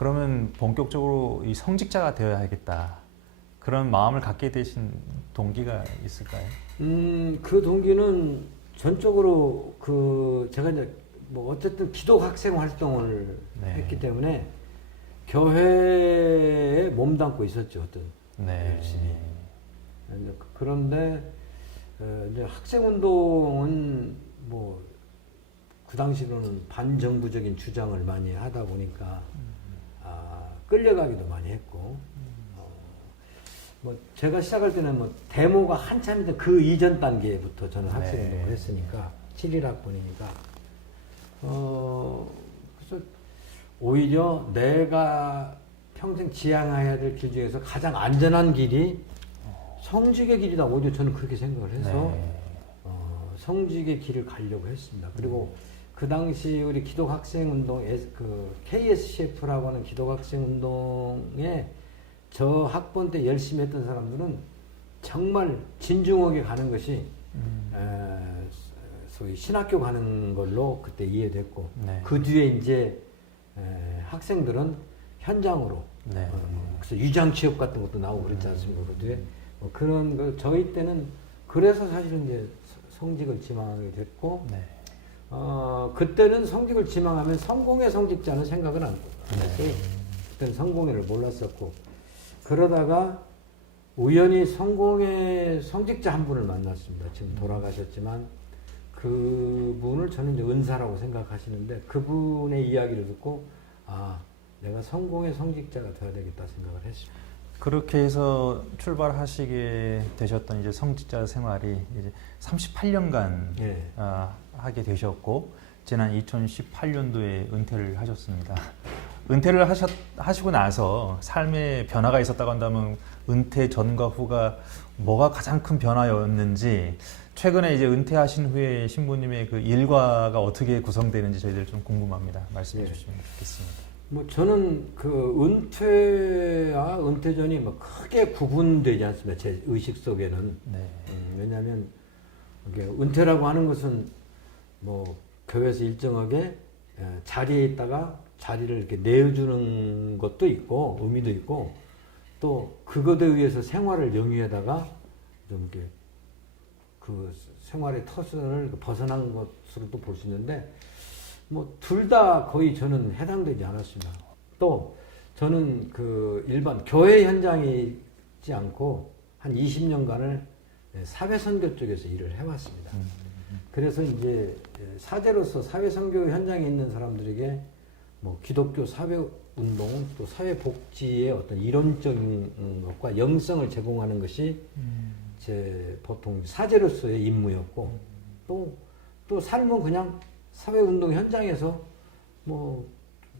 그러면 본격적으로 이 성직자가 되어야겠다. 그런 마음을 갖게 되신 동기가 있을까요? 그 동기는 전적으로 제가 이제 뭐 어쨌든 기독 학생 활동을 네. 했기 때문에 교회에 몸담고 있었죠, 어떤 네. 열심히. 그런데 이제 학생 운동은 뭐 그 당시로는 반정부적인 주장을 많이 하다 보니까 끌려가기도 많이 했고, 뭐 제가 시작할 때는 뭐 데모가 한참인데 그 이전 단계부터 저는 학생 운동을 네. 했으니까 7.1학번이니까 그래서 오히려 내가 평생 지향해야 될 길 중에서 가장 안전한 길이 성직의 길이다. 오히려 저는 그렇게 생각을 해서 네. 성직의 길을 가려고 했습니다. 그리고 그 당시 우리 기독학생운동, 그 KSCF라고 하는 기독학생운동에 저 학번 때 열심히 했던 사람들은 정말 진중하게 가는 것이 소위 신학교 가는 걸로 그때 이해됐고, 네. 그 뒤에 이제 학생들은 현장으로 네. 그래서 유장 취업 같은 것도 나오고 그랬지 않습니까? 그 뒤에 뭐 그런 거 저희 때는 그래서 사실은 이제 성직을 지망하게 됐고, 네. 그때는 성직을 지망하면 성공회 성직자는 생각은 안 했어요. 네. 그때는 성공회를 몰랐었고, 그러다가 우연히 성공회 성직자 한 분을 만났습니다. 지금 돌아가셨지만 그분을 저는 이제 은사라고 생각하시는데, 그분의 이야기를 듣고 내가 성공회 성직자가 되어야 되겠다 생각을 했습니다. 그렇게 해서 출발하시게 되셨던 이제 성직자 생활이 이제 38년간 예. 하게 되셨고, 지난 2018년도에 은퇴를 하셨습니다. 은퇴를 하시고 나서 삶의 변화가 있었다고 한다면 은퇴 전과 후가 뭐가 가장 큰 변화였는지, 최근에 이제 은퇴하신 후에 신부님의 그 일과가 어떻게 구성되는지 저희들 좀 궁금합니다. 말씀해 주시면 좋겠습니다. 뭐 저는 그 은퇴와 은퇴 전이 뭐 크게 구분되지 않습니다. 제 의식 속에는. 네. 왜냐하면 이게 은퇴라고 하는 것은 뭐 교회에서 일정하게 자리에 있다가 자리를 이렇게 내어주는 것도 있고 의미도 있고, 또 그것에 의해서 생활을 영위하다가 좀 이렇게 그 생활의 터전을 벗어난 것으로도 볼 수 있는데, 뭐 둘 다 거의 저는 해당되지 않았습니다. 또 저는 그 일반 교회 현장에 있지 않고 한 20년간을 사회선교 쪽에서 일을 해왔습니다. 그래서 이제 사제로서 사회선교 현장에 있는 사람들에게 뭐 기독교 사회운동 또 사회복지의 어떤 이론적인 것과 영성을 제공하는 것이 제 보통 사제로서의 임무였고, 또 삶은 그냥 사회운동 현장에서 뭐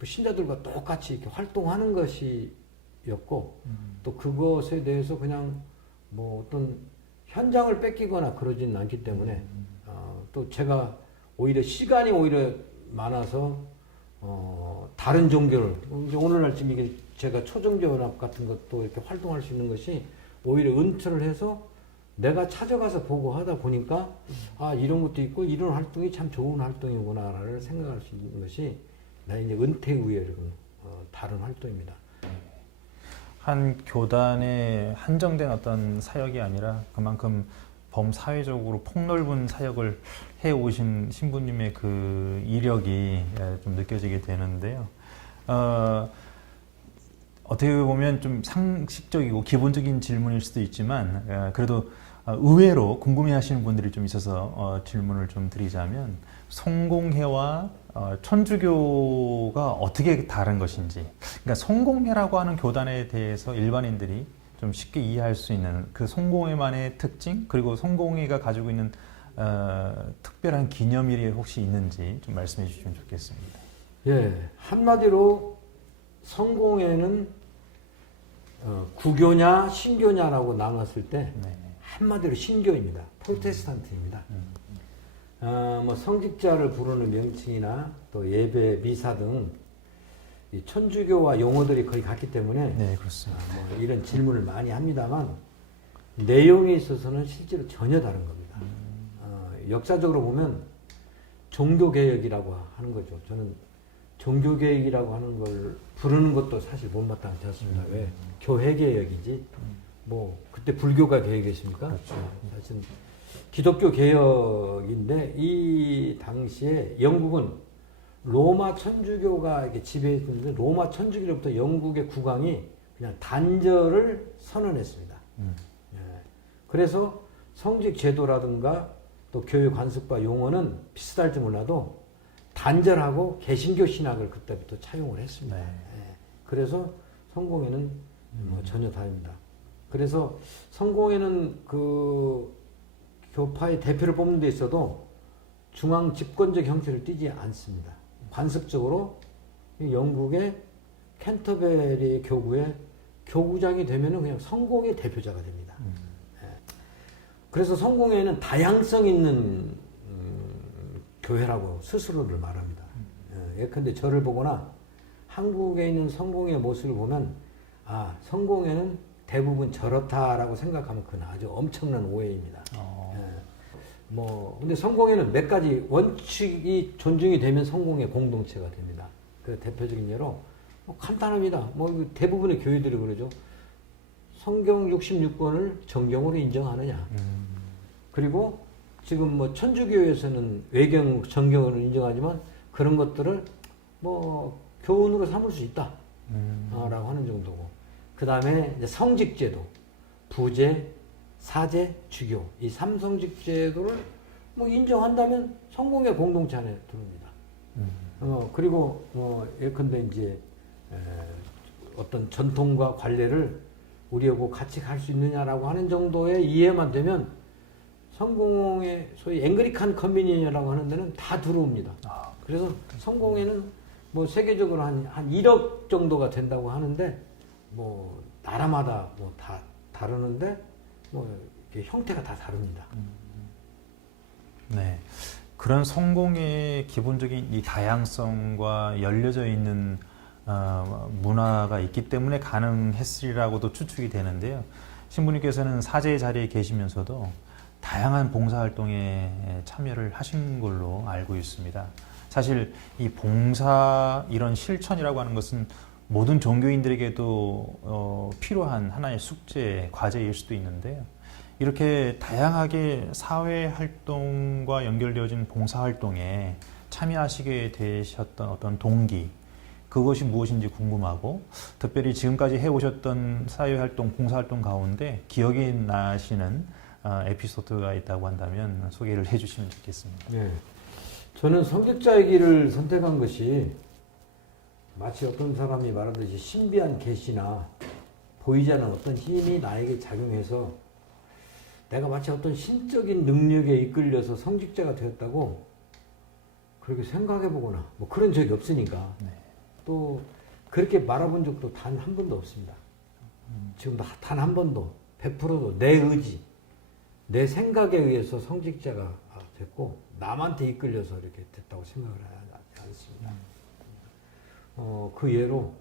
신자들과 똑같이 이렇게 활동하는 것이었고, 또 그것에 대해서 그냥 뭐 어떤 현장을 뺏기거나 그러지는 않기 때문에 또 제가 오히려 시간이 오히려 많아서 다른 종교를 오늘날 지금 이게 제가 초종교연합 같은 것도 이렇게 활동할 수 있는 것이 오히려 은퇴를 해서 내가 찾아가서 보고 하다 보니까 이런 것도 있고 이런 활동이 참 좋은 활동이구나를 생각할 수 있는 것이 나의 이제 은퇴 후에 다른 활동입니다. 한 교단에 한정된 어떤 사역이 아니라 그만큼 범사회적으로 폭넓은 사역을 해오신 신부님의 그 이력이 좀 느껴지게 되는데요. 어떻게 보면 좀 상식적이고 기본적인 질문일 수도 있지만, 그래도 의외로 궁금해하시는 분들이 좀 있어서 질문을 좀 드리자면, 성공회와 천주교가 어떻게 다른 것인지, 그러니까 성공회라고 하는 교단에 대해서 일반인들이 좀 쉽게 이해할 수 있는 그 성공회만의 특징, 그리고 성공회가 가지고 있는 특별한 기념일이 혹시 있는지 좀 말씀해 주시면 좋겠습니다. 예, 한마디로 성공회는 구교냐 신교냐라고 나눴을 때 네. 한마디로 신교입니다. 프로테스탄트입니다. 뭐 성직자를 부르는 명칭이나 또 예배, 미사 등 이 천주교와 용어들이 거의 같기 때문에 네, 그렇습니다. 뭐 이런 질문을 많이 합니다만, 내용에 있어서는 실제로 전혀 다른 겁니다. 역사적으로 보면 종교개혁이라고 하는 거죠. 저는 종교개혁이라고 하는 걸 부르는 것도 사실 못마땅치 않습니다. 왜? 교회개혁이지. 뭐 그때 불교가 개혁이었습니까? 그렇죠. 사실 기독교 개혁인데 이 당시에 영국은 로마 천주교가 이렇게 지배했는데 로마 천주교로부터 영국의 국왕이 그냥 단절을 선언했습니다. 예. 그래서 성직 제도라든가 또 교육 관습과 용어는 비슷할지 몰라도 단절하고 개신교 신학을 그때부터 차용을 했습니다. 네. 예. 그래서 성공회는 뭐 전혀 다릅니다. 그래서 성공회는 그 교파의 대표를 뽑는 데 있어도 중앙 집권적 형태를 띠지 않습니다. 관습적으로 영국의 캔터베리 교구의 교구장이 되면은 그냥 성공의 대표자가 됩니다. 예. 그래서 성공회는 다양성 있는 교회라고 스스로를 말합니다. 예컨대 저를 보거나 한국에 있는 성공의 모습을 보면 아 성공회는 대부분 저렇다라고 생각하면 그건 아주 엄청난 오해입니다. 뭐 근데 성공회는 몇 가지 원칙이 존중이 되면 성공의 공동체가 됩니다. 그 대표적인 예로 뭐 간단합니다. 뭐 대부분의 교회들이 그러죠. 성경 66권을 정경으로 인정하느냐. 그리고 지금 뭐 천주교에서는 외경 정경으로 인정하지만 그런 것들을 뭐 교훈으로 삼을 수 있다. 라고 하는 정도고. 그 다음에 성직제도, 부제, 사제, 주교 이 삼성직제도를 뭐 인정한다면 성공의 공동체 안에 들어옵니다. 그리고 예컨대 이제 어떤 전통과 관례를 우리하고 같이 갈 수 있느냐라고 하는 정도의 이해만 되면 성공의 소위 앵그리칸 커뮤니티라고 하는 데는 다 들어옵니다. 그래서 성공회는 뭐 세계적으로 한 1억 정도가 된다고 하는데 뭐 나라마다 뭐 다 다르는데 뭐 형태가 다 다릅니다. 네. 그런 성공의 기본적인 이 다양성과 열려져 있는 문화가 있기 때문에 가능했으리라고도 추측이 되는데요. 신부님께서는 사제의 자리에 계시면서도 다양한 봉사활동에 참여를 하신 걸로 알고 있습니다. 사실 이 봉사 이런 실천이라고 하는 것은 모든 종교인들에게도 필요한 하나의 숙제, 과제일 수도 있는데요. 이렇게 다양하게 사회활동과 연결되어진 봉사활동에 참여하시게 되셨던 어떤 동기, 그것이 무엇인지 궁금하고 특별히 지금까지 해오셨던 사회활동, 봉사활동 가운데 기억이 나시는 에피소드가 있다고 한다면 소개를 해주시면 좋겠습니다. 네. 저는 성직자의 길을 선택한 것이 마치 어떤 사람이 말하듯이 신비한 계시나 보이지 않는 어떤 힘이 나에게 작용해서 내가 마치 어떤 신적인 능력에 이끌려서 성직자가 되었다고 그렇게 생각해보거나 뭐 그런 적이 없으니까 네. 또 그렇게 말해본 적도 단 한 번도 없습니다. 지금도 단 한 번도 100%도 내 의지, 내 생각에 의해서 성직자가 됐고 남한테 이끌려서 이렇게 됐다고 생각을 하지 않습니다. 그 예로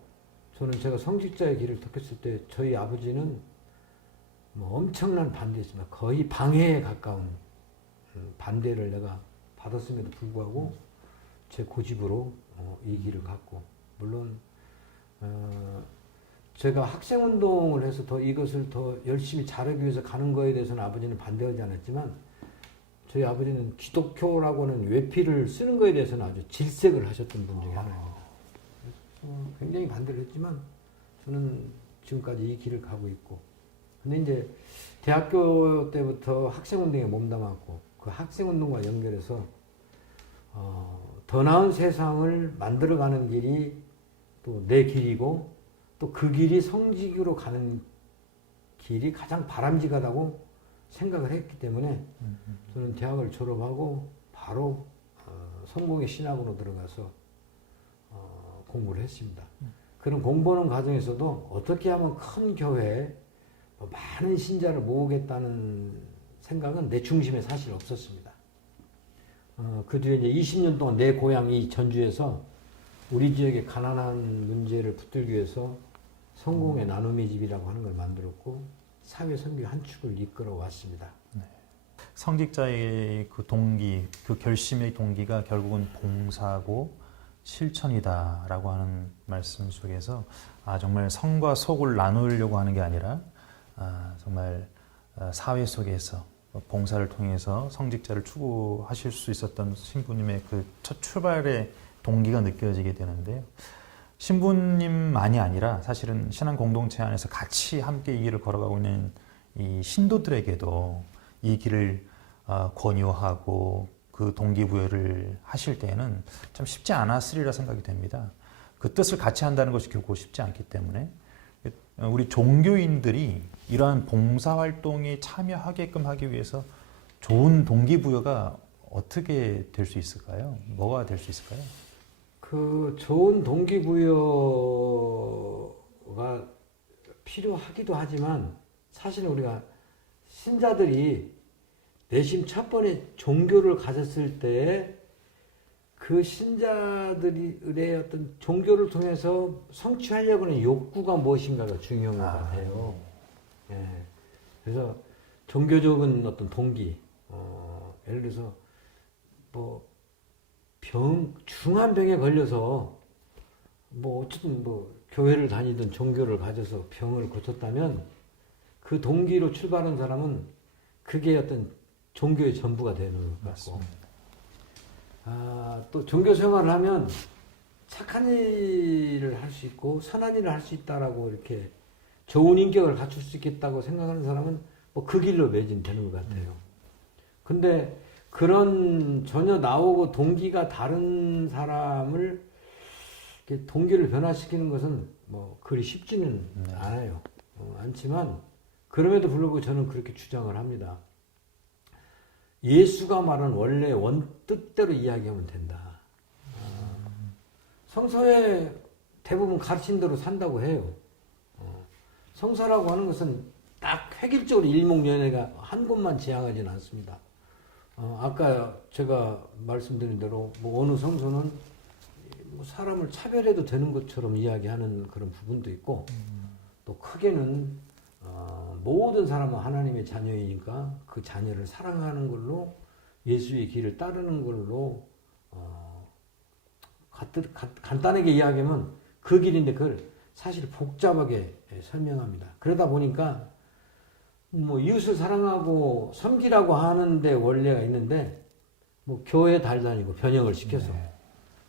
저는 제가 성직자의 길을 택했을 때 저희 아버지는 뭐 엄청난 반대였습니다. 거의 방해에 가까운 반대를 내가 받았음에도 불구하고 제 고집으로 이 길을 갔고 물론 제가 학생운동을 해서 더 이것을 더 열심히 잘하기 위해서 가는 거에 대해서는 아버지는 반대하지 않았지만 저희 아버지는 기독교라고는 외피를 쓰는 거에 대해서는 아주 질색을 하셨던 분 중에 하나입니다. 그래서 굉장히 반대를 했지만 저는 지금까지 이 길을 가고 있고 근데 이제 대학교 때부터 학생운동에 몸담았고 그 학생운동과 연결해서 더 나은 세상을 만들어가는 길이 또 내 길이고 또 그 길이 성직으로 가는 길이 가장 바람직하다고 생각을 했기 때문에 저는 대학을 졸업하고 바로 성공의 신학으로 들어가서 공부를 했습니다. 그런 공부하는 과정에서도 어떻게 하면 큰 교회에 많은 신자를 모으겠다는 생각은 내 중심에 사실 없었습니다. 그 뒤에 이제 20년 동안 내 고향 이 전주에서 우리 지역의 가난한 문제를 붙들기 위해서 성공의 나눔의 집이라고 하는 걸 만들었고 사회 선교 한 축을 이끌어 왔습니다. 네. 성직자의 그 동기, 그 결심의 동기가 결국은 봉사고 실천이다라고 하는 말씀 속에서 정말 성과 속을 나누려고 하는 게 아니라 정말 사회 속에서 봉사를 통해서 성직자를 추구하실 수 있었던 신부님의 그 첫 출발의 동기가 느껴지게 되는데요. 신부님만이 아니라 사실은 신앙 공동체 안에서 같이 함께 이 길을 걸어가고 있는 이 신도들에게도 이 길을 권유하고 그 동기부여를 하실 때에는 참 쉽지 않았으리라 생각이 됩니다. 그 뜻을 같이 한다는 것이 결코 쉽지 않기 때문에 우리 종교인들이 이러한 봉사활동에 참여하게끔 하기 위해서 좋은 동기부여가 어떻게 될 수 있을까요? 뭐가 될 수 있을까요? 그 좋은 동기부여가 필요하기도 하지만 사실은 우리가 신자들이 내심 첫 번에 종교를 가졌을 때 그 신자들의 어떤 종교를 통해서 성취하려고 하는 욕구가 무엇인가가 중요한 것 같아요. 예. 그래서 종교적인 어떤 동기, 예를 들어서 뭐 중한 병에 걸려서 뭐 어쨌든 뭐 교회를 다니든 종교를 가져서 병을 고쳤다면 그 동기로 출발한 사람은 그게 어떤 종교의 전부가 되는 것 같고, 또 종교 생활을 하면 착한 일을 할 수 있고 선한 일을 할 수 있다라고 이렇게 좋은 인격을 갖출 수 있겠다고 생각하는 사람은 뭐 그 길로 매진되는 것 같아요. 근데 그런 전혀 나오고 동기가 다른 사람을 이렇게 동기를 변화시키는 것은 뭐 그리 쉽지는 않아요. 않지만 그럼에도 불구하고 저는 그렇게 주장을 합니다. 예수가 말한 원래 원뜻대로 이야기하면 된다. 성서에 대부분 가르친 대로 산다고 해요. 성서라고 하는 것은 딱 획일적으로 일목요연하게 한 곳만 지향하지는 않습니다. 아까 제가 말씀드린 대로 뭐 어느 성서는 뭐 사람을 차별해도 되는 것처럼 이야기하는 그런 부분도 있고, 또 크게는 모든 사람은 하나님의 자녀이니까 그 자녀를 사랑하는 걸로 예수의 길을 따르는 걸로 간단하게 이야기하면 그 길인데 그걸 사실 복잡하게 설명합니다. 그러다 보니까 뭐 이웃을 사랑하고 섬기라고 하는데 원래가 있는데 뭐 교회 달다니고 변형을 시켜서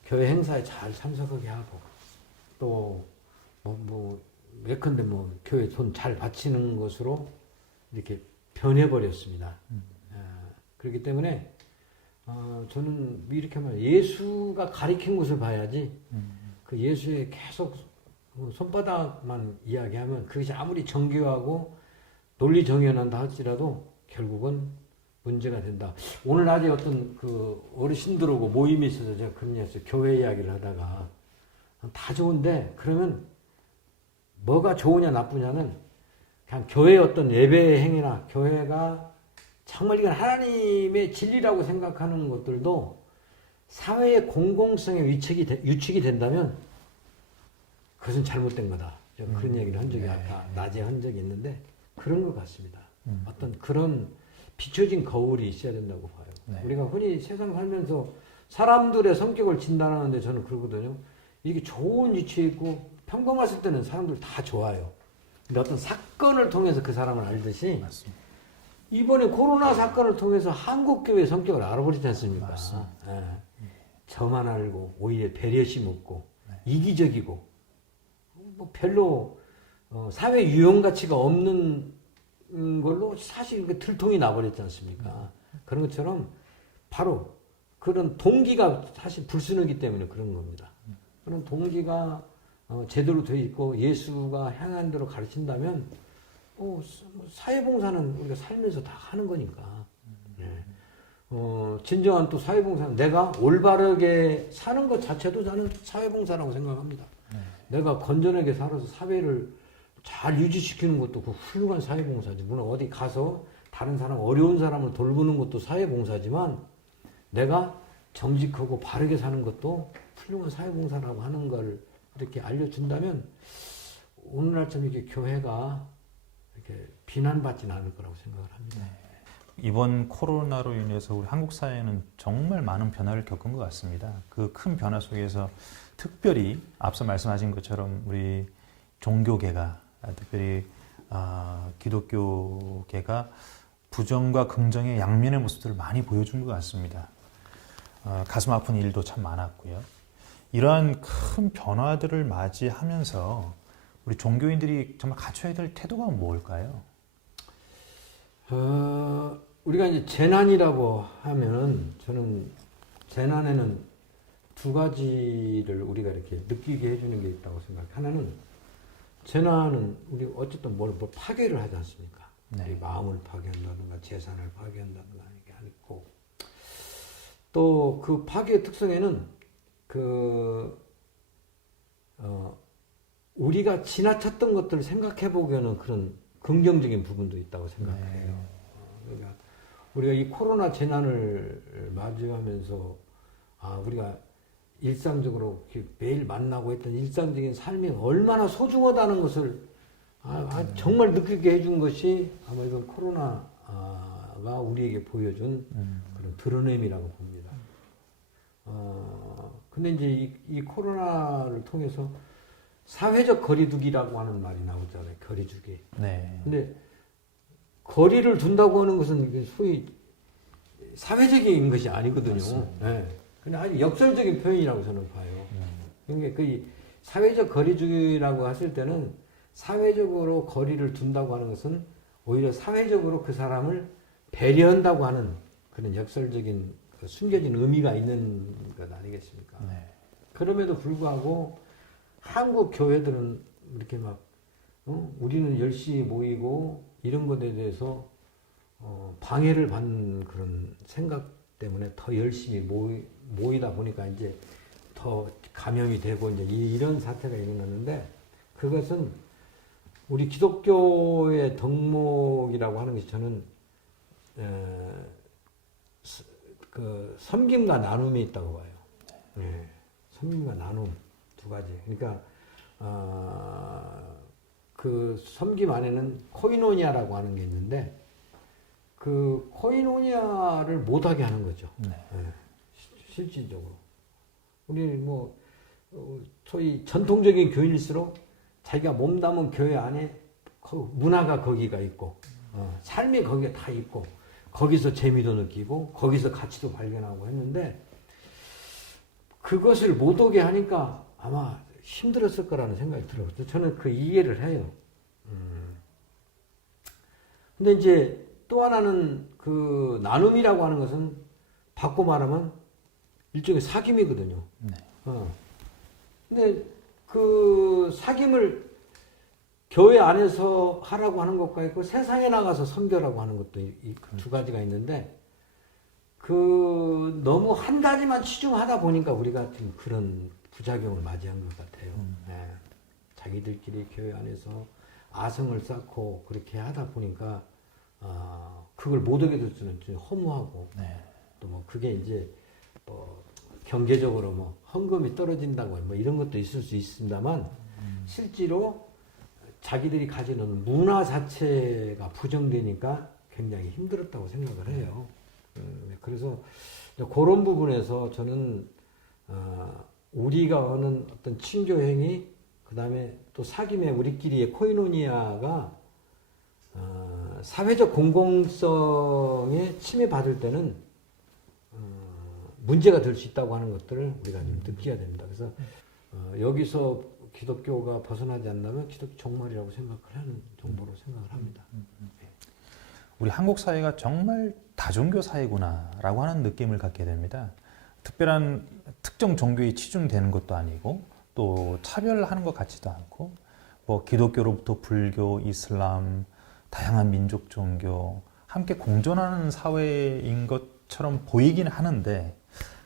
교회 행사에 잘 참석하게 하고 또 예컨대 뭐 교회 돈 잘 바치는 것으로 이렇게 변해버렸습니다. 그렇기 때문에 저는 이렇게 하면 예수가 가리킨 것을 봐야지 그 예수의 계속 손바닥만 이야기하면 그것이 아무리 정교하고 논리 정연한다 할지라도 결국은 문제가 된다. 오늘 낮에 어떤 그 어르신들하고 모임이 있어서 제가 그런 얘기했어요. 교회 이야기를 하다가 다 좋은데 그러면 뭐가 좋으냐 나쁘냐는 그냥 교회의 어떤 예배 행위나 교회가 정말 이건 하나님의 진리라고 생각하는 것들도 사회의 공공성에 유축이 된다면 그것은 잘못된 거다. 제가 그런 얘기를 한 적이 아까 낮에 한 적이 있는데 그런 것 같습니다. 어떤 그런 비춰진 거울이 있어야 된다고 봐요. 우리가 흔히 세상 살면서 사람들의 성격을 진단하는데 저는 그러거든요. 이게 좋은 위치에 있고 평범했을 때는 사람들 다 좋아요. 근데 어떤 사건을 통해서 그 사람을 알듯이 맞습니다. 이번에 코로나 사건을 통해서 한국교회의 성격을 알아버리지 않습니까? 저만 알고 오히려 배려심 없고 이기적이고 뭐 별로 사회 유형 가치가 없는 걸로 사실 들통이 나버렸지 않습니까? 그런 것처럼 바로 그런 동기가 사실 불순하기 때문에 그런 겁니다. 그런 동기가 제대로 되어 있고 예수가 향한 대로 가르친다면 사회봉사는 우리가 살면서 다 하는 거니까. 진정한 또 사회봉사는 내가 올바르게 사는 것 자체도 저는 사회봉사라고 생각합니다. 내가 건전하게 살아서 사회를 잘 유지시키는 것도 그 훌륭한 사회봉사지. 물론 어디 가서 다른 사람, 어려운 사람을 돌보는 것도 사회봉사지만 내가 정직하고 바르게 사는 것도 훌륭한 사회봉사라고 하는 걸 이렇게 알려준다면 오늘날처럼 이렇게 교회가 이렇게 비난받지는 않을 거라고 생각을 합니다. 이번 코로나로 인해서 우리 한국 사회는 정말 많은 변화를 겪은 것 같습니다. 그 큰 변화 속에서 특별히 앞서 말씀하신 것처럼 우리 종교계가 특별히 기독교계가 부정과 긍정의 양면의 모습들을 많이 보여준 것 같습니다. 가슴 아픈 일도 참 많았고요. 이러한 큰 변화들을 맞이하면서 우리 종교인들이 정말 갖춰야 될 태도가 뭘까요? 우리가 이제 재난이라고 하면은 저는 재난에는 두 가지를 우리가 이렇게 느끼게 해주는 게 있다고 생각해요. 하나는 재난은 우리 어쨌든 뭘 파괴를 하지 않습니까? 네. 우리 마음을 파괴한다든가 재산을 파괴한다든가 이게 있고 또 그 파괴의 특성에는 우리가 지나쳤던 것들을 생각해 보기에는 그런 긍정적인 부분도 있다고 생각해요. 네. 그러니까 우리가 이 코로나 재난을 맞이하면서 우리가 일상적으로 매일 만나고 했던 일상적인 삶이 얼마나 소중하다는 것을 정말 느끼게 해준 것이 아마 이건 코로나가 우리에게 보여준 그런 드러냄이라고 봅니다. 근데 이제 이 코로나를 통해서 사회적 거리두기라고 하는 말이 나오잖아요. 거리두기. 네. 근데 거리를 둔다고 하는 것은 이게 소위 사회적인 것이 아니거든요. 네. 그냥 아주 역설적인 표현이라고 저는 봐요. 그러니까 그 사회적 거리두기라고 했을 때는 사회적으로 거리를 둔다고 하는 것은 오히려 사회적으로 그 사람을 배려한다고 하는 그런 역설적인 숨겨진 의미가 있는 것 아니겠습니까? 네. 그럼에도 불구하고 한국 교회들은 이렇게 우리는 열심히 모이고 이런 것에 대해서 방해를 받는 그런 생각 때문에 더 열심히 모이다 보니까 이제 더 감염이 되고 이제 이런 사태가 일어났는데 그것은 우리 기독교의 덕목이라고 하는 것이 저는 그 섬김과 나눔이 있다고 봐요. 네. 섬김과 나눔 두 가지. 그러니까 그 섬김 안에는 코이노니아라고 하는 게 있는데 그 코이노니아를 못하게 하는 거죠. 네. 네. 실질적으로 우리 소위 전통적인 교회일수록 자기가 몸담은 교회 안에 문화가 거기가 있고 삶이 거기에 다 있고 거기서 재미도 느끼고 거기서 가치도 발견하고 했는데 그것을 못 오게 하니까 아마 힘들었을 거라는 생각이 들어요. 저는 그 이해를 해요. 근데 이제 또 하나는 그 나눔이라고 하는 것은 바꿔 말하면 일종의 사귐이거든요. 네. 근데 그 사귐을 교회 안에서 하라고 하는 것과 있고 세상에 나가서 섬겨라고 하는 것도 두 가지가 있는데 그 너무 한 가지만 치중하다 보니까 우리가 지금 그런 부작용을 맞이한 것 같아요. 네. 자기들끼리 교회 안에서 아성을 쌓고 그렇게 하다 보니까 그걸 못 하게 될수는 좀 허무하고 네. 또 그게 이제 경제적으로 헌금이 떨어진다고 이런 것도 있을 수 있습니다만 실제로 자기들이 가지는 문화 자체가 부정되니까 굉장히 힘들었다고 생각을 해요. 그래서 그런 부분에서 저는 우리가 하는 어떤 친교행위 그 다음에 또 사귐의 우리끼리의 코이노니아가 사회적 공공성에 침해받을 때는 문제가 될 수 있다고 하는 것들을 우리가 좀 느껴야 됩니다. 그래서 여기서 기독교가 벗어나지 않는다면 기독교 종말이라고 생각을 하는 정도로 생각을 합니다. 우리 한국 사회가 정말 다종교 사회구나라고 하는 느낌을 갖게 됩니다. 특별한 특정 종교에 치중되는 것도 아니고 또 차별하는 것 같지도 않고 기독교로부터 불교, 이슬람, 다양한 민족 종교 함께 공존하는 사회인 것처럼 보이긴 하는데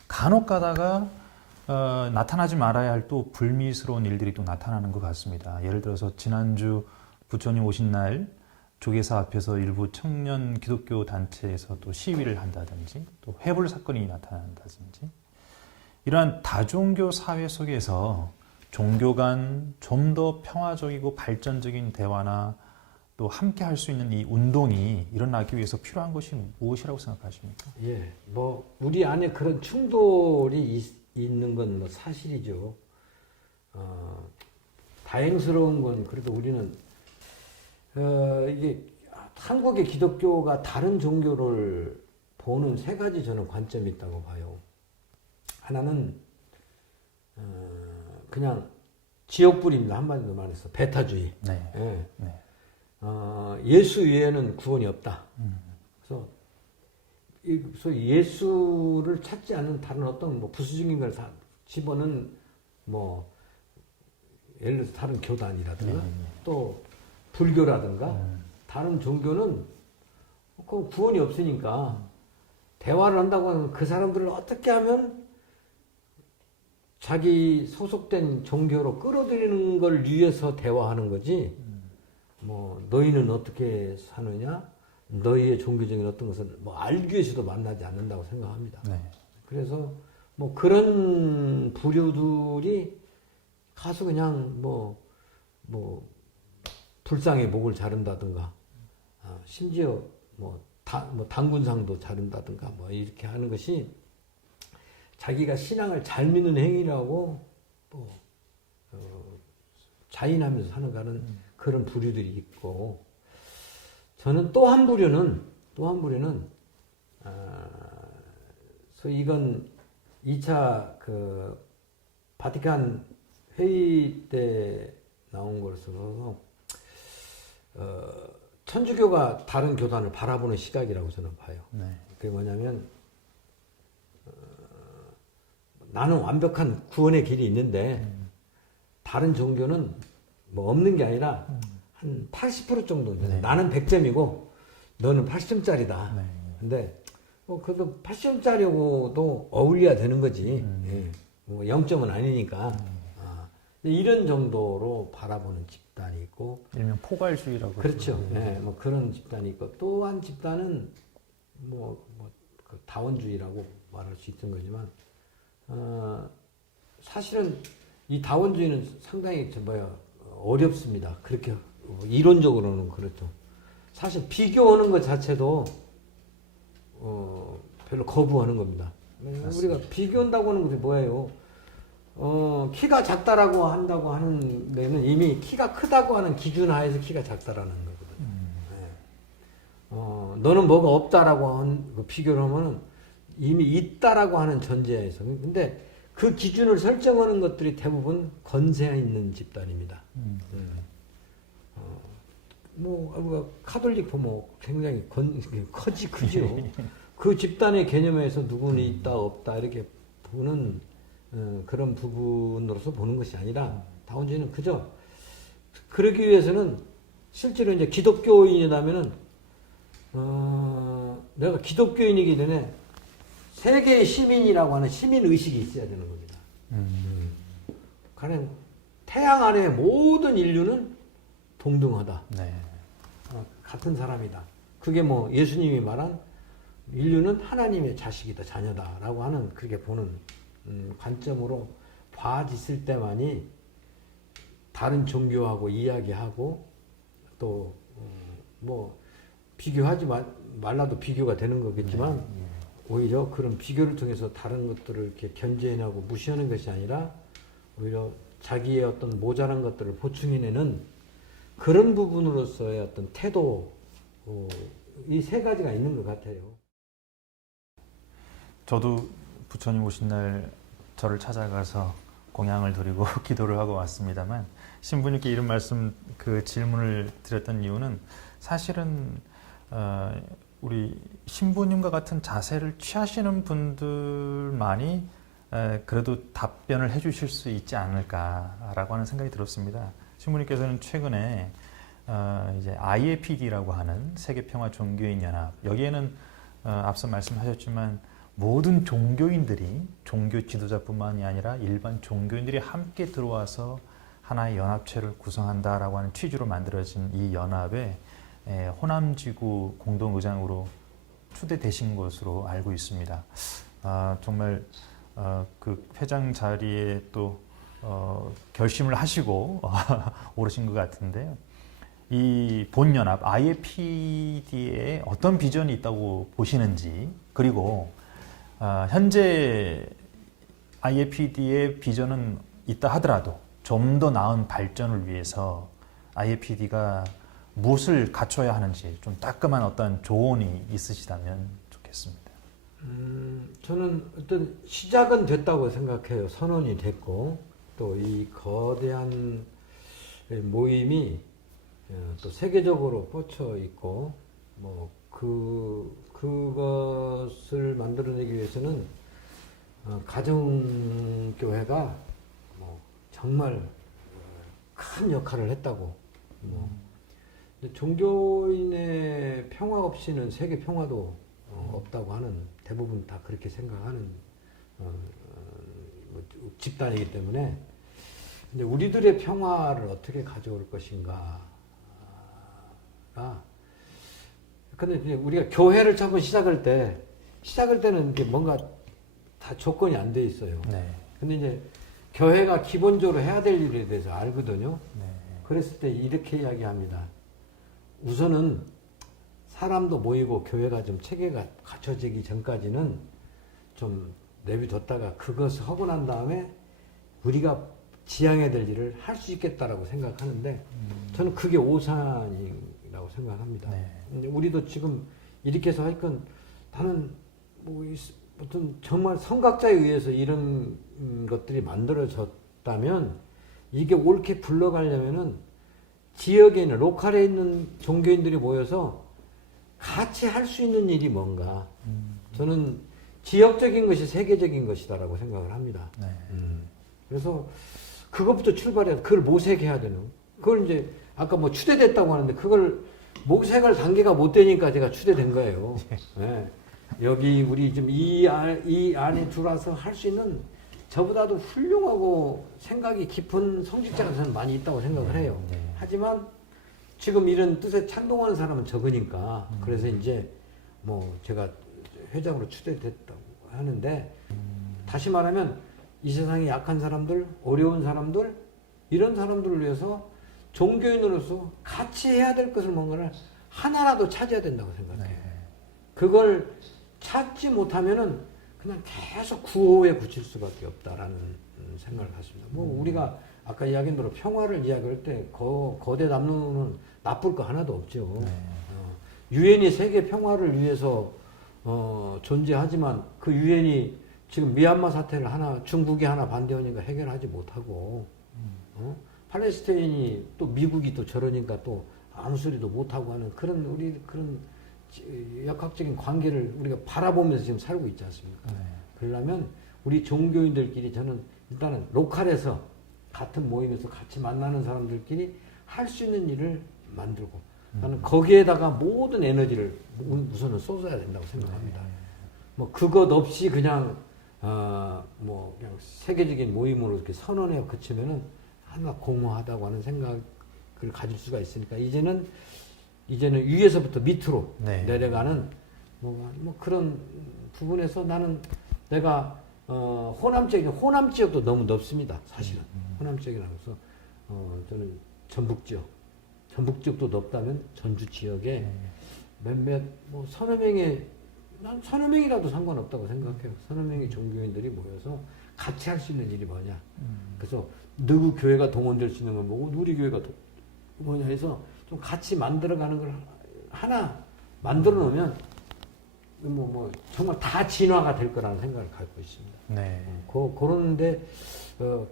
간혹 가다가 나타나지 말아야 할 또 불미스러운 일들이 또 나타나는 것 같습니다. 예를 들어서 지난주 부처님 오신 날 조계사 앞에서 일부 청년 기독교 단체에서 또 시위를 한다든지 또 회불 사건이 나타난다든지 이러한 다종교 사회 속에서 종교 간 좀 더 평화적이고 발전적인 대화나 또 함께 할 수 있는 이 운동이 일어나기 위해서 필요한 것이 무엇이라고 생각하십니까? 예, 뭐 우리 안에 그런 충돌이 있는 건 뭐 사실이죠. 다행스러운 건 그래도 우리는 이게 한국의 기독교가 다른 종교를 보는 세 가지 저는 관점이 있다고 봐요. 하나는 그냥 지역불입니다. 한마디로 말해서 배타주의. 네. 예. 네. 예수 외에는 구원이 없다. 그래서 소위 예수를 찾지 않는 다른 어떤 뭐 부수적인 걸 다 집어는 뭐 예를 들어서 다른 교단이라든가 또 불교라든가 다른 종교는 그 구원이 없으니까 대화를 한다고 하면 그 사람들을 어떻게 하면 자기 소속된 종교로 끌어들이는 걸 위해서 대화하는 거지. 뭐 너희는 어떻게 사느냐, 너희의 종교적인 어떤 것을 뭐 알기 위해서도 만나지 않는다고 생각합니다. 네. 그래서 뭐 그런 부류들이 가서 그냥 뭐 불상의 목을 자른다든가, 심지어 뭐 당군상도 자른다든가 뭐 이렇게 하는 것이 자기가 신앙을 잘 믿는 행위라고 뭐 자인하면서 사는 가는 그런 부류들이 있고, 저는 또 한 부류는 소위 이건 2차 그 바티칸 회의 때 나온 거로서 천주교가 다른 교단을 바라보는 시각이라고 저는 봐요. 네. 그게 뭐냐면 나는 완벽한 구원의 길이 있는데 다른 종교는 뭐 없는 게 아니라 한 80% 정도. 네. 나는 100점이고 너는 80점짜리다. 네. 근데 뭐 그래도 80점짜리하고도 어울려야 되는 거지. 예. 뭐 0점은 아니니까. 이런 정도로 바라보는 집단이 있고, 일명 포괄주의라고. 그렇죠. 예, 뭐 그런 집단이 있고, 또 한 집단은 그 다원주의라고 말할 수 있는 거지만, 사실은 이 다원주의는 상당히 어렵습니다. 그렇게 이론적으로는 그렇죠. 사실 비교하는 것 자체도 별로 거부하는 겁니다. 맞습니다. 우리가 비교한다고 하는 것이 뭐예요? 키가 작다라고 한다고 하는 데는 이미 키가 크다고 하는 기준 하에서 키가 작다라는 거거든요. 네. 너는 뭐가 없다라고 한 비교를 하면은 이미 있다라고 하는 전제에서. 근데 그 기준을 설정하는 것들이 대부분 건세 있는 집단입니다. 카톨릭 보면 굉장히 크죠. 그 집단의 개념에서 누구는 있다 없다 이렇게 보는 그런 부분으로서 보는 것이 아니라, 다원주의는 그저 그러기 위해서는 실제로 이제 기독교인이라면은 내가 기독교인이기 때문에 세계의 시민이라고 하는 시민 의식이 있어야 되는 겁니다. 가령 태양 아래 모든 인류는 동등하다. 네. 같은 사람이다. 그게 뭐 예수님이 말한 인류는 하나님의 자식이다, 자녀다라고 하는 그렇게 보는 관점으로 봐있을 때만이 다른 종교하고 이야기하고 또 비교하지 말라도 비교가 되는 거겠지만, 오히려 그런 비교를 통해서 다른 것들을 이렇게 견제해내고 무시하는 것이 아니라 오히려 자기의 어떤 모자란 것들을 보충해내는 그런 부분으로서의 어떤 태도, 이 세 가지가 있는 것 같아요. 저도 부처님 오신 날 저를 찾아가서 공양을 드리고 기도를 하고 왔습니다만, 신부님께 이런 말씀, 그 질문을 드렸던 이유는 사실은 우리 신부님과 같은 자세를 취하시는 분들만이 그래도 답변을 해주실 수 있지 않을까라고 하는 생각이 들었습니다. 신부님께서는 최근에 이제 IAPD라고 하는 세계평화종교인연합, 여기에는 앞서 말씀하셨지만 모든 종교인들이, 종교 지도자뿐만이 아니라 일반 종교인들이 함께 들어와서 하나의 연합체를 구성한다라고 하는 취지로 만들어진 이 연합에 호남지구 공동의장으로 추대되신 것으로 알고 있습니다. 정말 그 회장 자리에 또 결심을 하시고 오르신 것 같은데요. 이 본연합 IAPD에 어떤 비전이 있다고 보시는지, 그리고 현재 IAPD의 비전은 있다 하더라도 좀 더 나은 발전을 위해서 IAPD가 무엇을 갖춰야 하는지 좀 따끔한 어떤 조언이 있으시다면 좋겠습니다. 저는 어떤 시작은 됐다고 생각해요. 선언이 됐고 또 이 거대한 모임이 또 세계적으로 뻗쳐 있고 뭐 그것을 만들어내기 위해서는 가정교회가 뭐 정말 큰 역할을 했다고. 뭐 근데 종교인의 평화 없이는 세계 평화도 없다고 하는, 대부분 다 그렇게 생각하는 뭐 집단이기 때문에, 근데 우리들의 평화를 어떻게 가져올 것인가가, 근데 이제 우리가 교회를 처음 시작할 때는 이게 뭔가 다 조건이 안 돼 있어요. 네. 근데 이제 교회가 기본적으로 해야 될 일에 대해서 알거든요. 네. 그랬을 때 이렇게 이야기합니다. 우선은 사람도 모이고 교회가 좀 체계가 갖춰지기 전까지는 좀 내비뒀다가 그것을 하고 난 다음에 우리가 지향해야 될 일을 할 수 있겠다라고 생각하는데, 저는 그게 오산이라고 생각합니다. 네. 근데 우리도 지금 이렇게 해서 하여튼 나는 뭐 어떤 정말 선각자에 의해서 이런 것들이 만들어졌다면 이게 옳게 굴러가려면은 지역에 있는 로컬에 있는 종교인들이 모여서 같이 할 수 있는 일이 뭔가. 저는 지역적인 것이 세계적인 것이다라고 생각을 합니다. 네. 그래서 그것부터 출발해서 그걸 모색해야 되는. 그걸 이제 아까 뭐 추대됐다고 하는데 그걸 모색할 단계가 못 되니까 제가 추대된 거예요. 네. 여기 우리 좀 이 안에 들어와서 할 수 있는 저보다도 훌륭하고 생각이 깊은 성직자가 저는 많이 있다고 생각을 해요. 네. 하지만 지금 이런 뜻에 찬동하는 사람은 적으니까 그래서 이제 뭐 제가 회장으로 추대됐다고 하는데, 다시 말하면 이 세상에 약한 사람들, 어려운 사람들, 이런 사람들을 위해서 종교인으로서 같이 해야 될 것을 뭔가를 하나라도 찾아야 된다고 생각해요. 네. 그걸 찾지 못하면은 그냥 계속 구호에 굳힐 수밖에 없다라는 생각을 갖습니다. 뭐 우리가 아까 이야기한 대로 평화를 이야기할 때 거대 남루는 나쁠 거 하나도 없죠. 네. 유엔이 세계 평화를 위해서 존재하지만 그 유엔이 지금 미얀마 사태를 중국이 하나 반대하니까 해결하지 못하고, 팔레스타인이 또 미국이 또 저러니까 또 아무 소리도 못하고 하는 그런 역학적인 관계를 우리가 바라보면서 지금 살고 있지 않습니까? 네. 그러려면 우리 종교인들끼리, 저는 일단은 로컬에서 같은 모임에서 같이 만나는 사람들끼리 할 수 있는 일을 만들고, 나는 거기에다가 모든 에너지를 우선은 쏟아야 된다고 생각합니다. 뭐 그것 없이 그냥 뭐 그냥 세계적인 모임으로 이렇게 선언에 그치면은 하나 공허하다고 하는 생각을 가질 수가 있으니까, 이제는 위에서부터 밑으로 네. 내려가는 뭐 그런 부분에서 나는 내가 호남 지역도 너무 넓습니다. 사실은 호남 지역이라서 저는 전북 지역도 넓다면 전주 지역에 몇몇 뭐 서너 명의, 난 서너 명이라도 상관없다고 생각해요. 서너 명의 종교인들이 모여서 같이 할 수 있는 일이 뭐냐. 그래서 누구 교회가 동원될 수 있는 건 뭐고 우리 교회가 뭐냐 해서 좀 같이 만들어가는 걸 하나 만들어 놓으면 뭐 정말 다 진화가 될 거라는 생각을 갖고 있습니다. 네. 그런데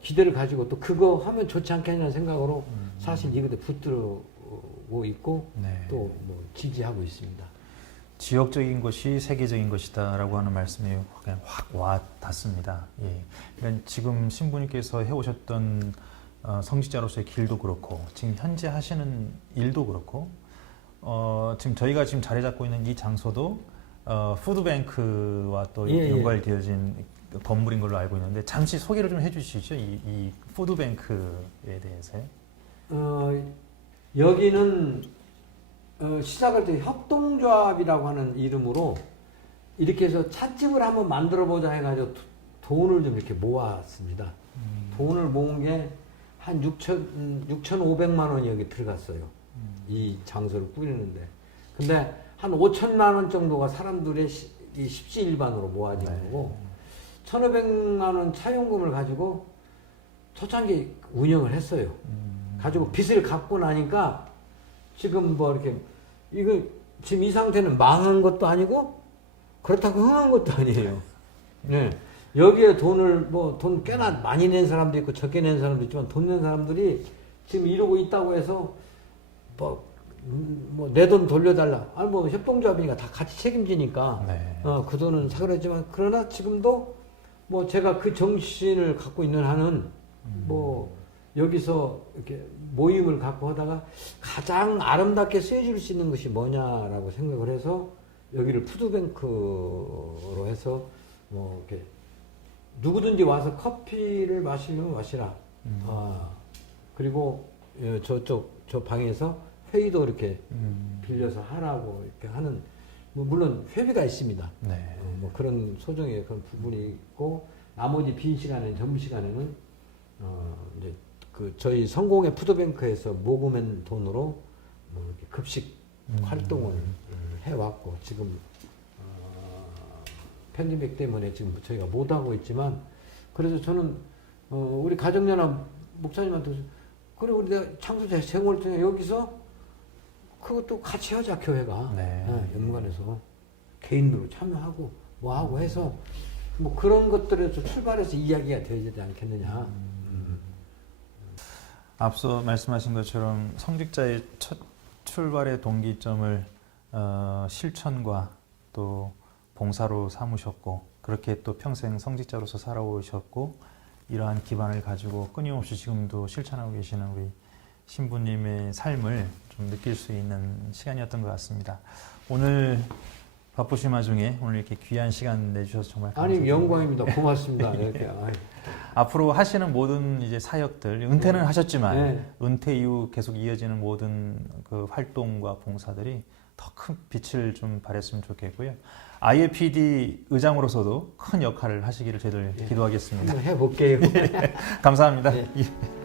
기대를 가지고 또 그거 하면 좋지 않겠냐는 생각으로 사실 이것에 붙들고 있고, 네. 또 뭐 지지하고 있습니다. 지역적인 것이 세계적인 것이다라고 하는 말씀이 그냥 확 와닿습니다. 예. 그러니까 지금 신부님께서 해오셨던 성직자로서의 길도 그렇고, 지금 현재 하시는 일도 그렇고, 지금 저희가 지금 자리 잡고 있는 이 장소도 푸드뱅크와 또 예, 연관되어진 건물인 걸로 알고 있는데, 잠시 소개를 좀 해주시죠. 이 푸드뱅크에 대해서요. 여기는 시작할 때 협동조합이라고 하는 이름으로 이렇게 해서 찻집을 한번 만들어 보자 해가지고 돈을 좀 이렇게 모았습니다. 돈을 모은 게 한 6,500만 원이 여기 들어갔어요. 이 장소를 꾸리는데. 근데 한 5천만 원 정도가 사람들의 이 십시일반으로 모아진 네. 거고 1,500만 원 차용금을 가지고 초창기 운영을 했어요. 가지고 빚을 갚고 나니까 지금 뭐 이렇게 이거 지금 이 상태는 망한 것도 아니고 그렇다고 흥한 것도 아니에요. 네. 여기에 돈을 뭐 돈 꽤나 많이 낸 사람도 있고 적게 낸 사람도 있지만 돈 낸 사람들이 지금 이러고 있다고 해서 뭐 내 돈 돌려달라. 아니 뭐 협동조합이니까 다 같이 책임지니까 네. 그 돈은 사그랬지만 그러나 지금도 뭐 제가 그 정신을 갖고 있는 한은 뭐 여기서 이렇게 모임을 갖고 하다가 가장 아름답게 쓰여줄 수 있는 것이 뭐냐라고 생각을 해서 여기를 푸드뱅크로 해서 뭐 이렇게 누구든지 와서 커피를 마시려면 마시라. 그리고 저 방에서 회의도 이렇게 빌려서 하라고 이렇게 하는 뭐 물론 회비가 있습니다. 네. 뭐 그런 소정의 그런 부분이 있고 나머지 빈 시간에 점심 시간에는 이제 그 저희 성공의 푸드뱅크에서 모금한 돈으로 뭐 이렇게 급식 활동을 해왔고 지금 팬데믹 때문에 지금 저희가 못 하고 있지만 그래서 저는 우리 가정연합 목사님한테 그래 우리 내가 창조자 제공을 통해 여기서 그것도 같이 하자 교회가 네. 연무관에서 개인으로 참여하고 뭐 하고 해서 뭐 그런 것들에서 출발해서 이야기가 되지 않겠느냐. 앞서 말씀하신 것처럼 성직자의 첫 출발의 동기점을 실천과 또 봉사로 삼으셨고 그렇게 또 평생 성직자로서 살아오셨고 이러한 기반을 가지고 끊임없이 지금도 실천하고 계시는 우리 신부님의 삶을 좀 느낄 수 있는 시간이었던 것 같습니다. 오늘 바쁘신 와중에 오늘 이렇게 귀한 시간 내주셔서 정말 감사합니다. 아니 영광입니다. 고맙습니다. 이렇게. 앞으로 하시는 모든 이제 사역들 은퇴는 하셨지만 네. 은퇴 이후 계속 이어지는 모든 그 활동과 봉사들이 더 큰 빛을 좀 발했으면 좋겠고요. IAPD 의장으로서도 큰 역할을 하시기를 저희들 기도하겠습니다. 한번 해볼게요. 감사합니다. 네. 예.